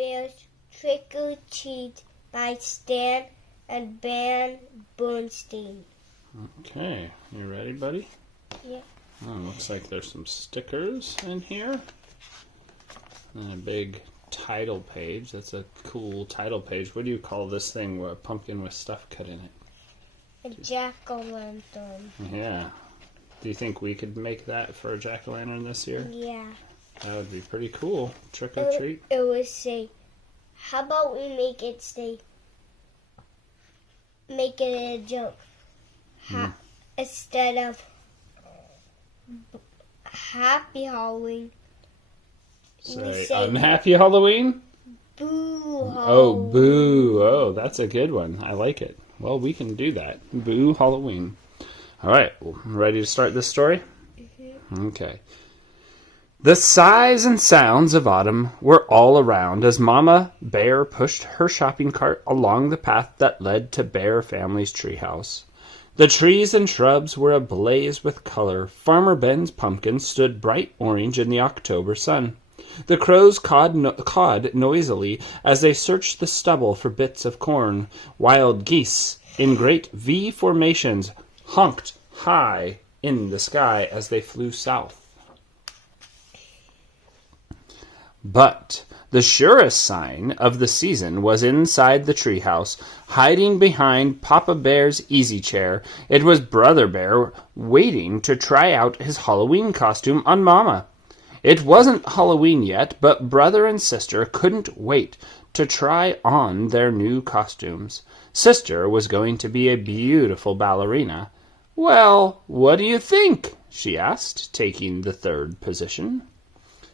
Bears Trick or Treat by Stan and Jan Berenstain. Okay, you ready, buddy? Yeah. Oh, looks like there's some stickers in here. And a big title page. That's a cool title page. What do you call this thing with a pumpkin with stuff cut in it? A jack-o'-lantern. Yeah. Do you think we could make that for a jack-o'-lantern this year? Yeah. That would be pretty cool. Trick or treat. It would say, how about we make it a joke. Instead of Happy Halloween, Say, say Unhappy Halloween? Boo Halloween. Oh, boo. Oh, that's a good one. I like it. Well, we can do that. Boo Halloween. All right. Ready to start this story? Mm-hmm. Okay. The sighs and sounds of autumn were all around as Mama Bear pushed her shopping cart along the path that led to Bear Family's treehouse. The trees and shrubs were ablaze with color. Farmer Ben's pumpkin stood bright orange in the October sun. The crows cawed noisily as they searched the stubble for bits of corn. Wild geese, in great V formations, honked high in the sky as they flew south. But the surest sign of the season was inside the treehouse, hiding behind Papa Bear's easy chair. It was Brother Bear waiting to try out his Halloween costume on Mama. It wasn't Halloween yet, but Brother and Sister couldn't wait to try on their new costumes. Sister was going to be a beautiful ballerina. "Well, what do you think?" she asked, taking the third position.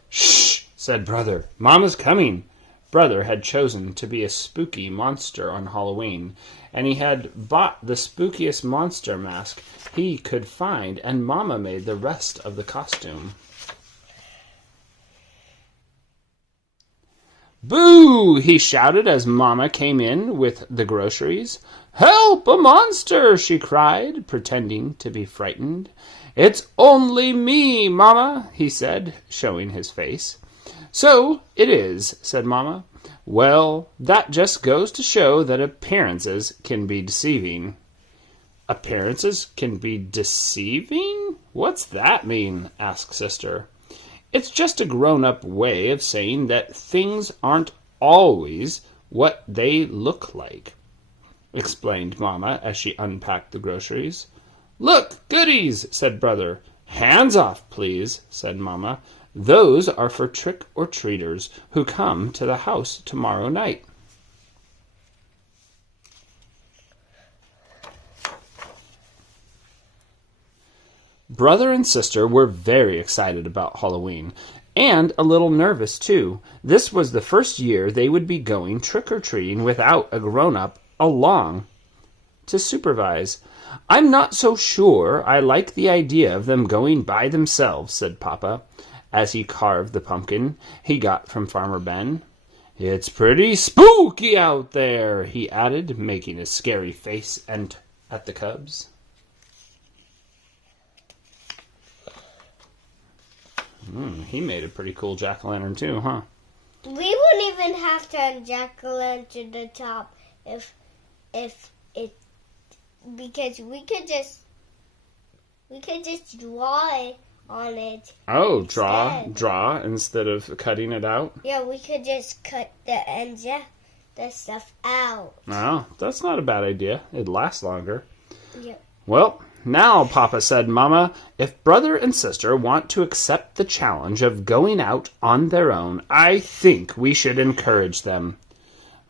"Shh!" said Brother. "Mama's coming." Brother had chosen to be a spooky monster on Halloween, and he had bought the spookiest monster mask he could find, and Mama made the rest of the costume. "Boo!" he shouted as Mama came in with the groceries. "Help! A monster!" she cried, pretending to be frightened. "It's only me, Mama," he said, showing his face. "So it is," said Mama. "Well, that just goes to show that appearances can be deceiving." "Appearances can be deceiving? What's that mean?" asked Sister. "It's just a grown-up way of saying that things aren't always what they look like," explained Mama as she unpacked the groceries. "Look, goodies," said Brother. "Hands off, please," said Mama. "Those are for trick-or-treaters who come to the house tomorrow night." Brother and Sister were very excited about Halloween, and a little nervous, too. This was the first year they would be going trick-or-treating without a grown-up along to supervise. "I'm not so sure I like the idea of them going by themselves," said Papa, as he carved the pumpkin he got from Farmer Ben. "It's pretty spooky out there," he added, making a scary face at the cubs. He made a pretty cool jack-o'-lantern too, huh? We wouldn't even have to jack-o'-lantern the top if it, because we could just draw it on it. Oh, instead. draw instead of cutting it out? Yeah, we could just cut the ends of the stuff out. Oh, that's not a bad idea. It'd last longer. Yep. Well, now, Papa said, Mama, if Brother and Sister want to accept the challenge of going out on their own, I think we should encourage them.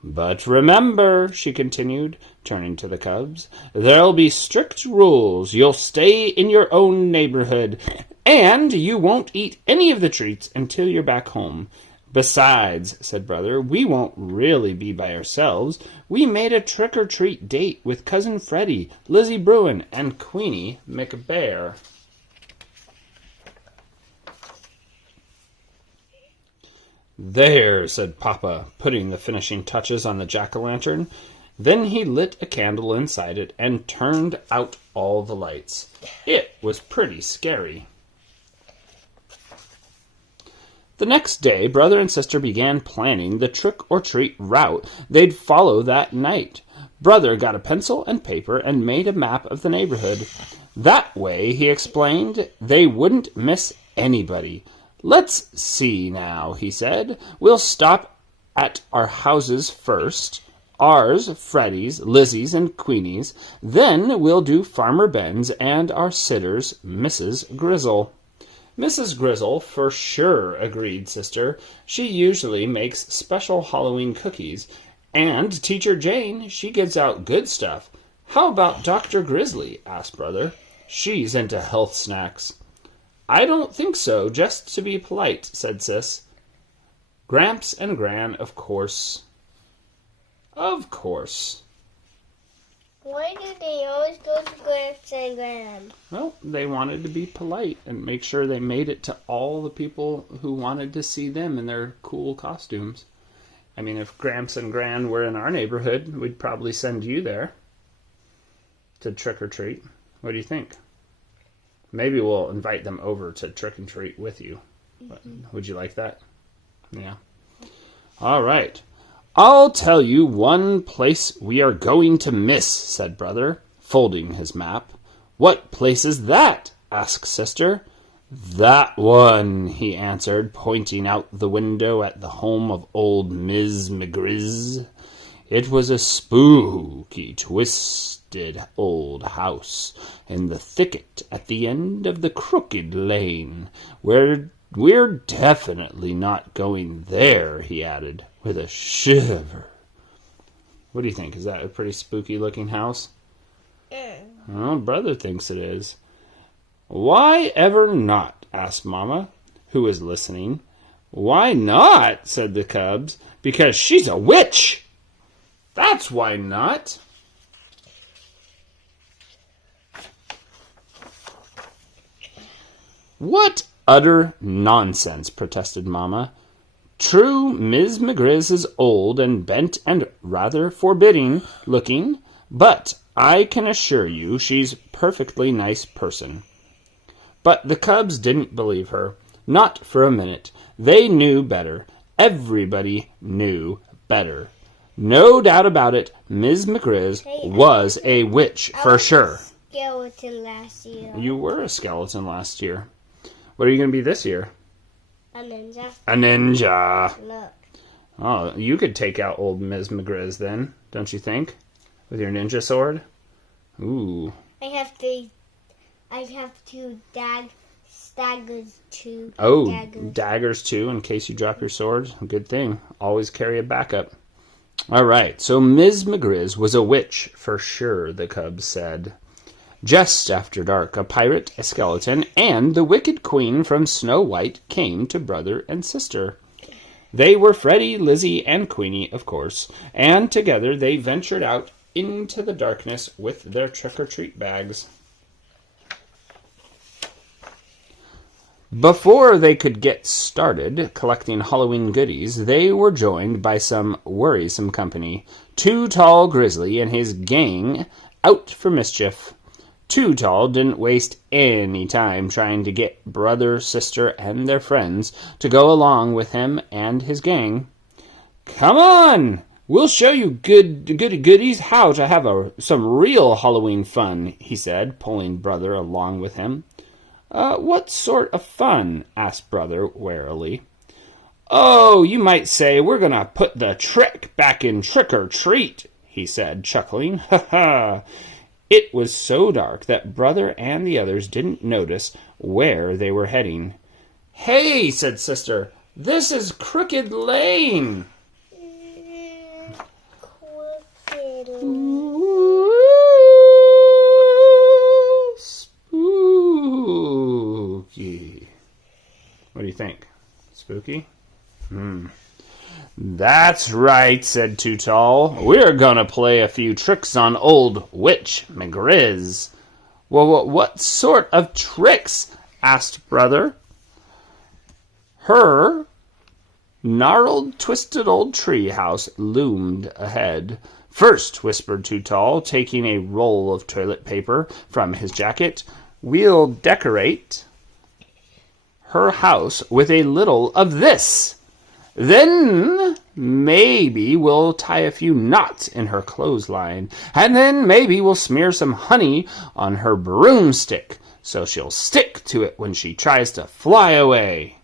But remember, she continued, turning to the cubs, there'll be strict rules. You'll stay in your own neighborhood, and you won't eat any of the treats until you're back home. Besides, said Brother, we won't really be by ourselves. We made a trick-or-treat date with Cousin Freddie, Lizzie Bruin, and Queenie McBear. There, said Papa, putting the finishing touches on the jack-o'-lantern. Then he lit a candle inside it and turned out all the lights. It was pretty scary. The next day, brother and sister began planning the trick-or-treat route they'd follow that night. Brother got a pencil and paper and made a map of the neighborhood. That way, he explained, they wouldn't miss anybody. Let's see now, he said. We'll stop at our houses first. Ours, Freddie's, Lizzie's, and Queenie's. Then we'll do Farmer Ben's and our sitter's, Mrs. Grizzle. Mrs. Grizzle, for sure, agreed Sister. She usually makes special Halloween cookies. And Teacher Jane, she gives out good stuff. How about Dr. Grizzly? Asked Brother. She's into health snacks. I don't think so, just to be polite, said Sis. Gramps and Gran, of course. Of course. Why do they always go to Gramps and Gran? Well, they wanted to be polite and make sure they made it to all the people who wanted to see them in their cool costumes. I mean, if Gramps and Gran were in our neighborhood, we'd probably send you there to trick or treat. What do you think? Maybe we'll invite them over to trick and treat with you. Would you like that? Yeah. All right. I'll tell you one place we are going to miss, said Brother, folding his map. What place is that? Asked Sister. That one, he answered, pointing out the window at the home of old Ms. McGriz. It was a spooky, twisted old house in the thicket at the end of the crooked lane, where we're definitely not going there, he added, with a shiver. What do you think? Is that a pretty spooky-looking house? Well, Brother thinks it is. Why ever not? Asked Mama, who was listening. Why not? Said the cubs. Because she's a witch. That's why not. What utter nonsense, protested Mama. True, Ms. McGriz is old and bent and rather forbidding looking, but I can assure you she's a perfectly nice person. But the cubs didn't believe her. Not for a minute. They knew better. Everybody knew better. No doubt about it, Ms. McGriz was a witch for sure. Skeleton last year. You were a skeleton last year. What are you going to be this year? A ninja. A ninja. Look. Oh, you could take out old Ms. McGriz then, don't you think? With your ninja sword? Ooh. I have two daggers too. Oh, daggers too, in case you drop your sword. Good thing. Always carry a backup. All right, so Ms. McGriz was a witch for sure, the cubs said. Just after dark, a pirate, a skeleton, and the wicked queen from Snow White came to Brother and Sister. They were Freddie, Lizzie, and Queenie, of course, and together they ventured out into the darkness with their trick-or-treat bags. Before they could get started collecting Halloween goodies, they were joined by some worrisome company. Too Tall Grizzly and his gang out for mischief. Too Tall didn't waste any time trying to get Brother, Sister, and their friends to go along with him and his gang. Come on! We'll show you goodies how to have some real Halloween fun, he said, pulling Brother along with him. What sort of fun? Asked Brother warily. Oh, you might say we're going to put the trick back in trick-or-treat, he said, chuckling. Ha ha! It was so dark that Brother and the others didn't notice where they were heading. Hey, said Sister, this is Crooked Lane. Ooh, spooky. What do you think? Spooky? That's right, said Too Tall. We're gonna play a few tricks on old Witch McGriz. Well, what sort of tricks? Asked Brother. Her gnarled, twisted old tree house loomed ahead. First, whispered Too Tall, taking a roll of toilet paper from his jacket, we'll decorate her house with a little of this. Then maybe we'll tie a few knots in her clothesline, and then maybe we'll smear some honey on her broomstick, so she'll stick to it when she tries to fly away.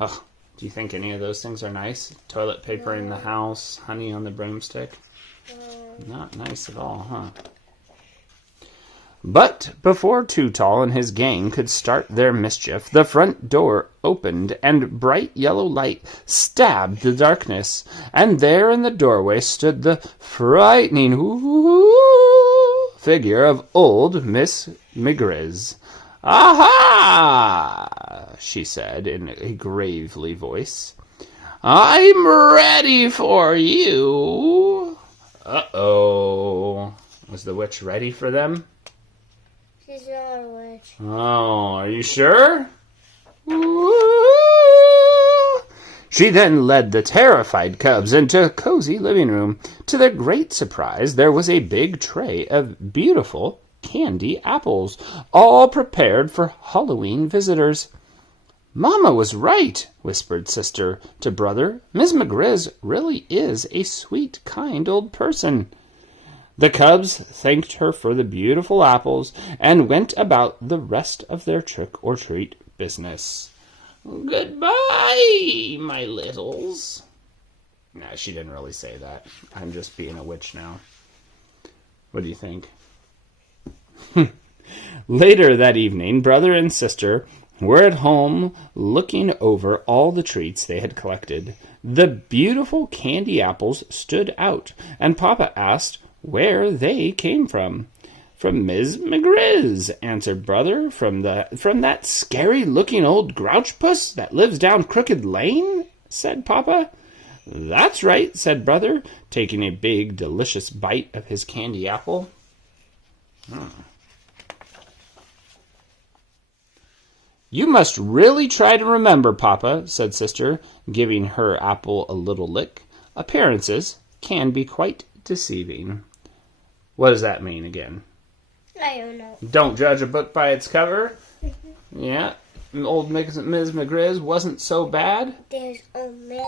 Oh, do you think any of those things are nice? Toilet paper in the house, honey on the broomstick? Not nice at all, huh? But before Too Tall and his gang could start their mischief, the front door opened and bright yellow light stabbed the darkness, and there in the doorway stood the frightening figure of old Miss McGriz. "Aha!" she said in a gravely voice. "I'm ready for you." Uh-oh. Was the witch ready for them? She's not a witch. Oh, are you sure? She then led the terrified cubs into a cozy living room. To their great surprise, there was a big tray of beautiful candy apples, all prepared for Halloween visitors. "Mama was right," whispered Sister to Brother. "Miss McGriz really is a sweet, kind old person." The cubs thanked her for the beautiful apples and went about the rest of their trick-or-treat business. "Goodbye, my littles." No, she didn't really say that. I'm just being a witch now. What do you think? Later that evening, Brother and Sister were at home looking over all the treats they had collected. The beautiful candy apples stood out, and Papa asked where they came from. "From Miss McGriz," answered Brother. From that scary-looking old grouch puss that lives down Crooked Lane?" said Papa. "That's right," said Brother, taking a big, delicious bite of his candy apple. "You must really try to remember, Papa," said Sister, giving her apple a little lick. "Appearances can be quite deceiving." What does that mean again? I don't know. Don't judge a book by its cover? Yeah. Old Ms. McGriz wasn't so bad? There's a Miss